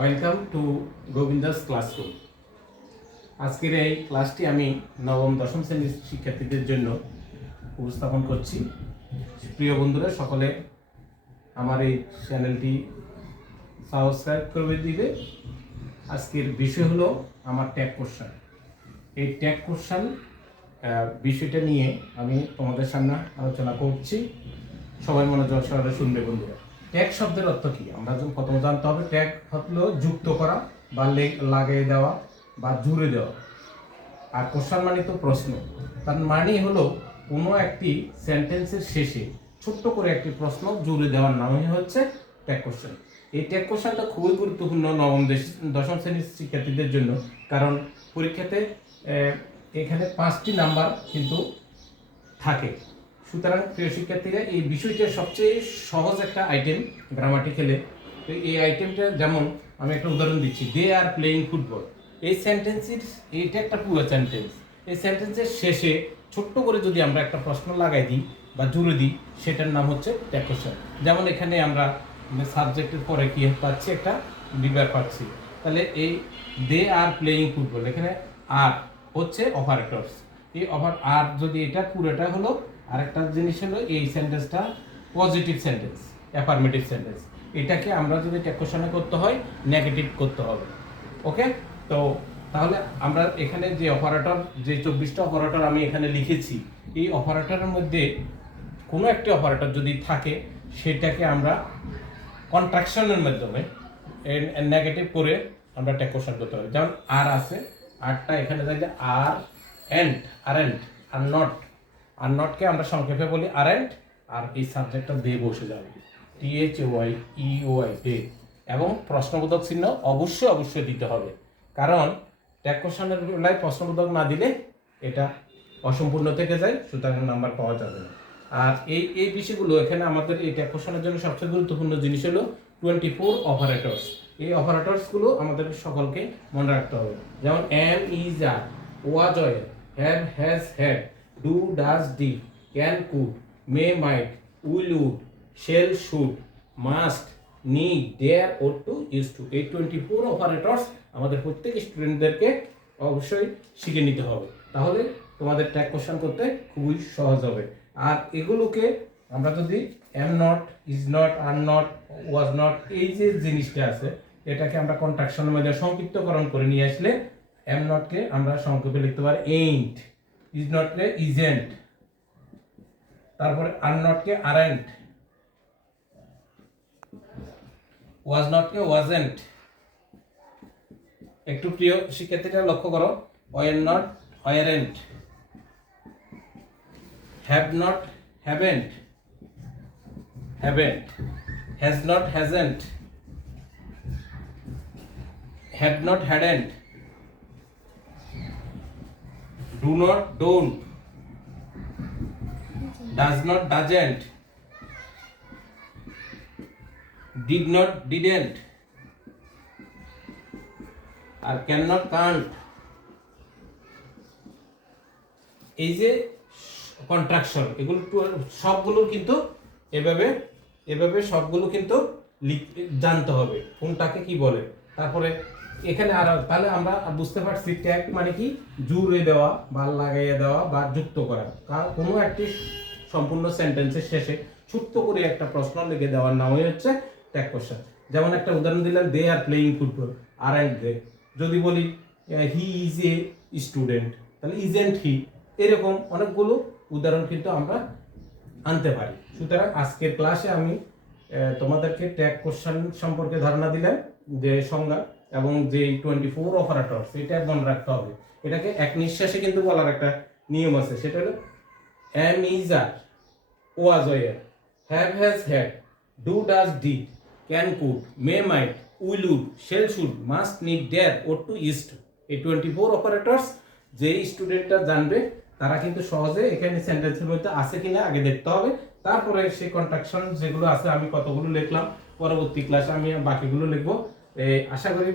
Welcome to Govindas classroom. আজকের এই ক্লাসটি আমি নবম দশম শ্রেণীর শিক্ষার্থীদের জন্য উপস্থাপন করছি। প্রিয় বন্ধুরা, সকলে আমার এই চ্যানেলটি সাবস্ক্রাইব করে দিবে। আজকের বিষয় হলো আমার ট্যাগ কোশ্চেন। এই ট্যাগ কোশ্চেন বিষয়টা নিয়ে আমি তোমাদের সামনে আলোচনা করছি। সবাই মনোযোগ সহকারে শুনবে বন্ধুরা। ট্যাগ শব্দের অর্থ কি আমরা প্রথমে জানতে হবে। ট্যাগ হলো যুক্ত করা বা লাগিয়ে দেওয়া বা জুড়ে দেওয়া। আর কোশ্চেন মানে তো প্রশ্ন। তার মানে হলো কোনো একটি সেন্টেন্সের শেষে ছোট্ট করে একটি প্রশ্ন জুড়ে দেওয়ার নামই হচ্ছে ট্যাগ কোশ্চেন। এই ট্যাগ কোশ্চেনটা খুবই গুরুত্বপূর্ণ নবম দশম শ্রেণীর শিক্ষার্থীদের জন্য, কারণ পরীক্ষাতে এখানে 5টি নাম্বার কিন্তু থাকে। সুতরাং প্রিয় শিক্ষার্থীরা, এই বিষয়টা সবচেয়ে সহজ একটা আইটেম গ্রামাটিক্যালে। তো এই আইটেমটা যেমন আমি একটা উদাহরণ দিচ্ছি, দে আর প্লেয়িং ফুটবল। এই সেন্টেন্সের এইটা একটা পুরো সেন্টেন্স। এই সেন্টেন্সের শেষে ছোট্ট করে যদি আমরা একটা প্রশ্ন লাগাই দিই বা জুড়ে দিই, সেটার নাম হচ্ছে ট্যাগ কোশ্চেন। যেমন এখানে আমরা সাবজেক্টের পরে কি পাচ্ছি, একটা বিভাগ পাচ্ছি। তাহলে এই দে আর প্লেয়িং ফুটবল, এখানে আর হচ্ছে অপারেটরস। এই আর যদি এটা পুরোটা হলো, আরেকটা জিনিস হলো এই সেন্টেন্সটা পজিটিভ সেন্টেন্স, অ্যাফার্মেটিভ সেন্টেন্স। এটাকে আমরা যদি ট্যাগ কোশ্চেনে করতে হয়, নেগেটিভ করতে হবে। ওকে, তো তাহলে আমরা এখানে যে অপারেটর, যে 24টা অপারেটর আমি এখানে লিখেছি, এই অপারেটরের মধ্যে কোনো একটি অপারেটর যদি থাকে, সেটাকে আমরা কন্ট্রাকশনের মাধ্যমে নেগেটিভ করে আমরা ট্যাগ কোশ্চেন করতে পারি। যেমন আর আছে, আরটা এখানে যায় যে আর এন্ড, আর নটকে আমরা সংক্ষেপে বলি আরেন্ট। আর এই সাবজেক্টটা দে বসে যাবে, THOY দে। এবং প্রশ্নবোধক চিহ্ন অবশ্যই দিতে হবে, কারণ ট্যাগ কোশ্চেনের বেলায় প্রশ্নবোধক না দিলে এটা অসম্পূর্ণ থেকে যায়, সুতরাং নাম্বার পাওয়া যাবে না। আর এই বিষয়গুলো এখানে আমাদের এই ট্যাগ কোশ্চেনের জন্য সবচেয়ে গুরুত্বপূর্ণ জিনিস হলো 24 অপারেটরস। এই অপারেটরসগুলো আমাদের সকলকে মনে রাখতে হবে। যেমন am, is, are, was, were, have, has, had, do, does, did, can, could, may, might, will, would, shall, should, must, need, dare, ought to, use to. এই 24 অপারেটরস আমাদের প্রত্যেক স্টুডেন্টদেরকে অবশ্যই শিখে নিতে হবে, তাহলে তোমাদের ট্যাগ কোশ্চেন করতে খুবই সহজ হবে। আর এগুলোকে আমরা যদি am not, is not, are not, was not, এই যে জিনিসটা আছে, এটাকে আমরা কন্ট্রাকশনের মধ্যে সংক্ষিপ্তকরণ করে নিয়ে আসলে এম নটকে আমরা সংক্ষেপে লিখতে পারি এইন্ট, ইজ নটকে ইজেন্ট, তারপরে আর নটকে আরেন্ট, ওয়াজ নটকে ওয়াজেন্ট। একটু প্রিয় শিক্ষার্থীরা লক্ষ্য করো, were not weren't, have not haven't, has not hasn't, had not hadn't, do not don't, does not doesn't, did not didn't, আর ক্যান নট কান্ট। এই যে কন্ট্রাকশন, এগুলো সবগুলো কিন্তু এভাবে সবগুলো কিন্তু জানতে হবে কোনটাকে কি বলে। তারপরে এখানে আর তাহলে আমরা বুঝতে পারছি ট্যাগ মানে কি, জুড়ে দেওয়া বা লাগাইয়ে দেওয়া বা যুক্ত করা। কোনো একটি সম্পূর্ণ সেন্টেন্সের শেষে ছোট্ট করে একটা প্রশ্ন লিখে দেওয়ার নামই হচ্ছে ট্যাগ কোশ্চেন। যেমন একটা উদাহরণ দিলাম, they are playing football, are and they. যদি বলি হি ইজ এ স্টুডেন্ট, তাহলে ইজেন্ট হি। এরকম অনেকগুলো উদাহরণ কিন্তু আমরা আনতে পারি। সুতরাং আজকের ক্লাসে আমি তোমাদেরকে ট্যাগ কোশ্চেন সম্পর্কে ধারণা দিলাম, যে সংজ্ঞা এবং যে 24 অপারেটর, সেটা মনে রাখতে হবে। এটাকে এক নিঃশ্বাসে কিন্তু বলার একটা নিয়ম আছে, সেটা হলো am, is, are, was, were, have, has, had, do, does, did, can, could, may, might, will, would, shall, should, must, need, dare, ought to, is to. এই 24 অপারেটরস যেই স্টুডেন্টটা জানবে, তারা কিন্তু সহজে এখানে সেন্টেন্সের মধ্যে আছে কিনা আগে দেখতে হবে। তারপরে সেই কন্ট্রাকশন যেগুলো আছে, আমি কতগুলো লিখলাম, পরবর্তী ক্লাসে আমি বাকিগুলো লিখবো। আশা করি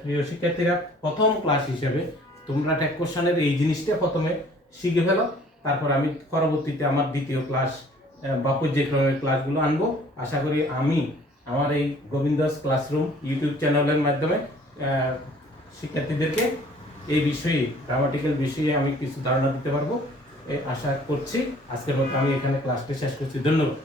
প্রিয় শিক্ষার্থীরা প্রথম ক্লাস হিসেবে তোমরা ট্যাগ কোশ্চেনের এই জিনিসটা প্রথমে শিখে ফেলো। তারপর আমি পরবর্তীতে আমার দ্বিতীয় ক্লাস বা পর্যায়ক্রমে ক্লাসগুলো আনবো। আশা করি আমি আমার এই গোবিন্দাস ক্লাসরুম ইউটিউব চ্যানেলের মাধ্যমে শিক্ষার্থীদেরকে এই বিষয়ে গ্রামাটিক্যাল বিষয়ে আমি কিছু ধারণা দিতে পারবো এই আশা করছি। আজকের মতো আমি এখানে ক্লাসটি শেষ করছি। ধন্যবাদ।